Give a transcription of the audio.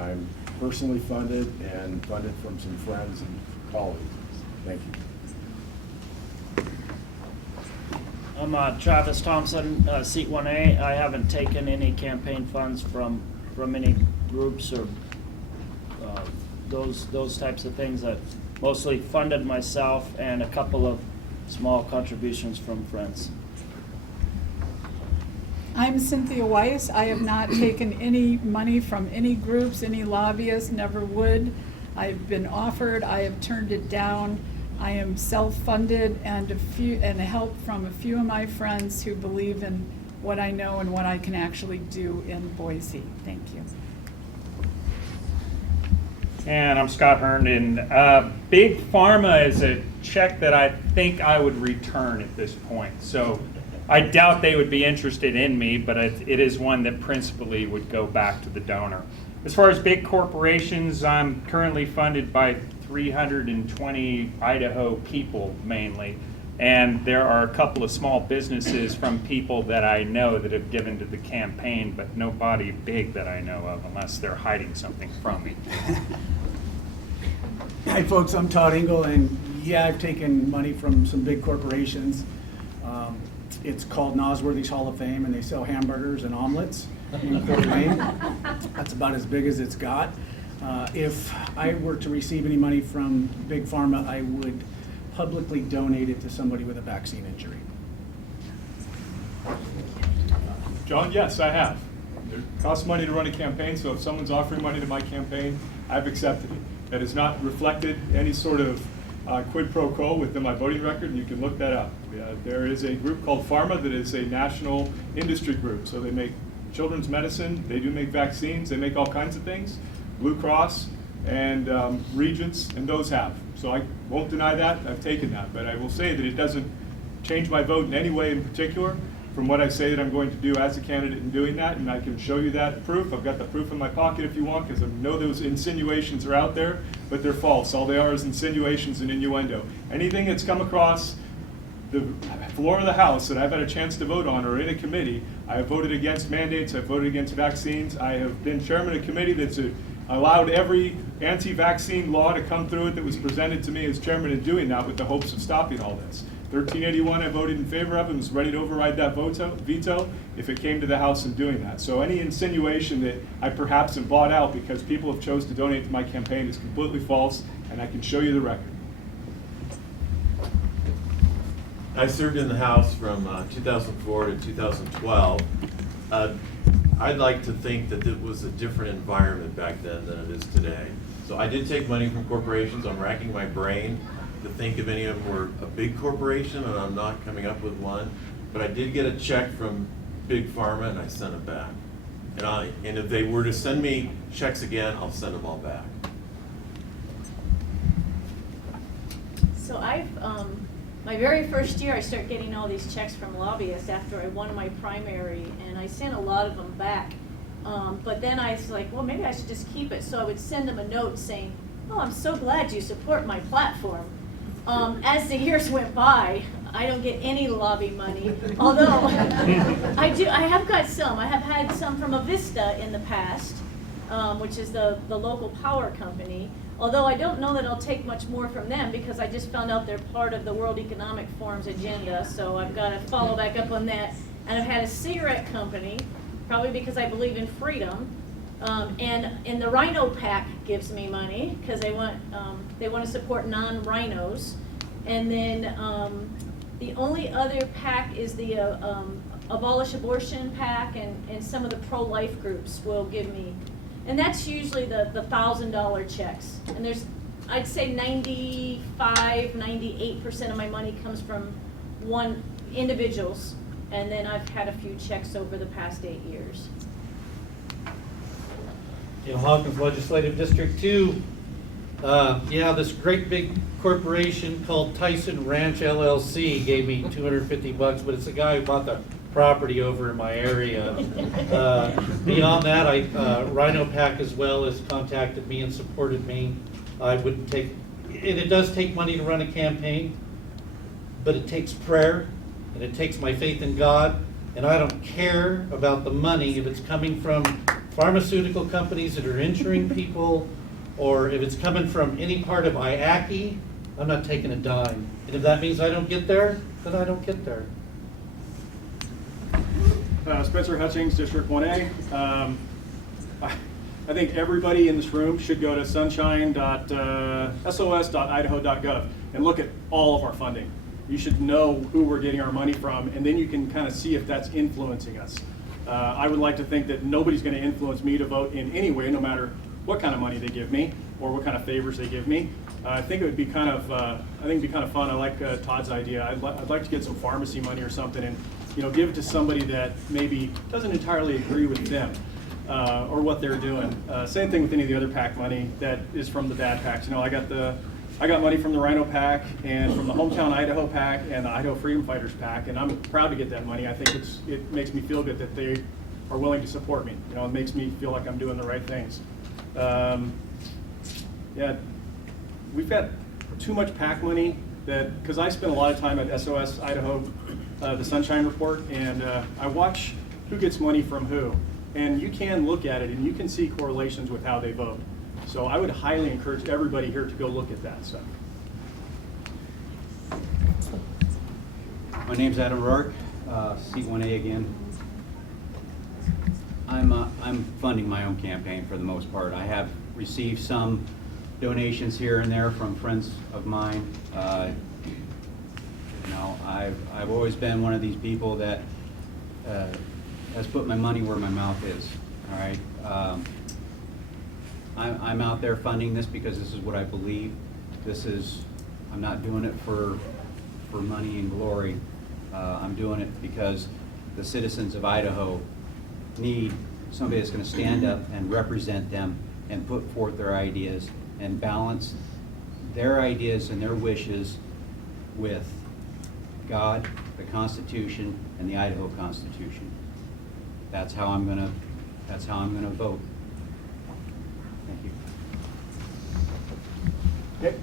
I'm personally funded and funded from some friends and colleagues. Thank you. I'm Travis Thompson, Seat 1A. I haven't taken any campaign funds from any groups or those types of things. I've mostly funded myself and a couple of small contributions from friends. I'm Cynthia Weiss. I have not taken any money from any groups, any lobbyists, never would. I've been offered, I have turned it down. I am self-funded and help from a few of my friends who believe in what I know and what I can actually do in Boise. Thank you. And I'm Scott Herndon. Big Pharma is a check that I think I would return at this point. So I doubt they would be interested in me, but it is one that principally would go back to the donor. As far as big corporations, I'm currently funded by 320 Idaho people mainly. And there are a couple of small businesses from people that I know that have given to the campaign, but nobody big that I know of, unless they're hiding something from me. Hi folks, I'm Todd Engel, and yeah, I've taken money from some big corporations. It's called Nosworthy's Hall of Fame, and they sell hamburgers and omelets in Fort Wayne. That's about as big as it's got. If I were to receive any money from Big Pharma, I would publicly donate it to somebody with a vaccine injury. John, yes, I have. It costs money to run a campaign, so if someone's offering money to my campaign, I've accepted it. That has not reflected any sort of quid pro quo within my voting record, and you can look that up. There is a group called Pharma that is a national industry group. So they make children's medicine, they do make vaccines, they make all kinds of things. Blue Cross and Regents, and those have. So I won't deny that, I've taken that. But I will say that it doesn't change my vote in any way in particular from what I say that I'm going to do as a candidate in doing that, and I can show you that proof. I've got the proof in my pocket if you want, because I know those insinuations are out there, but they're false. All they are is insinuations and innuendo. Anything that's come across the floor of the House that I've had a chance to vote on or in a committee, I have voted against mandates, I've voted against vaccines, I have been chairman of a committee that's allowed every anti-vaccine law to come through it that was presented to me as chairman in doing that with the hopes of stopping all this. 1381 I voted in favor of and was ready to override that veto if it came to the House in doing that. So any insinuation that I perhaps have bought out because people have chose to donate to my campaign is completely false, and I can show you the record. I served in the House from 2004 to 2012. I'd like to think that it was a different environment back then than it is today. So I did take money from corporations. I'm racking my brain to think if any of them were a big corporation, and I'm not coming up with one. But I did get a check from Big Pharma, and I sent it back. And if they were to send me checks again, I'll send them all back. So my very first year, I started getting all these checks from lobbyists after I won my primary, and I sent a lot of them back. But then I was like, well, maybe I should just keep it. So I would send them a note saying, oh, I'm so glad you support my platform. As the years went by, I don't get any lobby money, although I have got some. I have had some from Avista in the past, which is the local power company. Although I don't know that I'll take much more from them because I just found out they're part of the World Economic Forum's agenda, so I've got to follow back up on that. And I've had a cigarette company, probably because I believe in freedom, and the Rhino PAC gives me money because they want to support non-rhinos. And then the only other PAC is the Abolish Abortion PAC, and some of the pro-life groups will give me. And that's usually the $1,000 checks. And I'd say 98% of my money comes from individuals. And then I've had a few checks over the past 8 years. In Hawkins Legislative District 2, this great big corporation called Tyson Ranch LLC gave me $250, but it's the guy who bought the property over in my area. Beyond that, Rhino PAC as well has contacted me and supported me. I wouldn't take, and it does take money to run a campaign, but it takes prayer and it takes my faith in God, and I don't care about the money if it's coming from pharmaceutical companies that are insuring people, or if it's coming from any part of IACI, I'm not taking a dime. And if that means I don't get there, then I don't get there. Spencer Hutchings, District 1A. I think everybody in this room should go to sunshine.sos.idaho.gov and look at all of our funding. You should know who we're getting our money from, and then you can kind of see if that's influencing us. I would like to think that nobody's going to influence me to vote in any way, no matter what kind of money they give me or what kind of favors they give me. I think it would be kind of, fun. I like Todd's idea. I'd like to get some pharmacy money or something, and give it to somebody that maybe doesn't entirely agree with them or what they're doing. Same thing with any of the other PAC money that is from the bad PACs. I got money from the Rhino PAC and from the Hometown Idaho PAC and the Idaho Freedom Fighters PAC, and I'm proud to get that money. I think it makes me feel good that they are willing to support me. It makes me feel like I'm doing the right things. Yeah, we've got too much PAC money because I spend a lot of time at SOS Idaho, the Sunshine Report, and I watch who gets money from who. And you can look at it and you can see correlations with how they vote. So I would highly encourage everybody here to go look at that stuff. My name's Adam Rourke, seat 1A again. I'm funding my own campaign for the most part. I have received some donations here and there from friends of mine. I've always been one of these people that has put my money where my mouth is. All right. I'm out there funding this because this is what I believe. I'm not doing it for money and glory. I'm doing it because the citizens of Idaho need somebody that's going to stand up and represent them and put forth their ideas and balance their ideas and their wishes with God, the Constitution, and the Idaho Constitution. That's how I'm gonna vote. Thank you. Okay.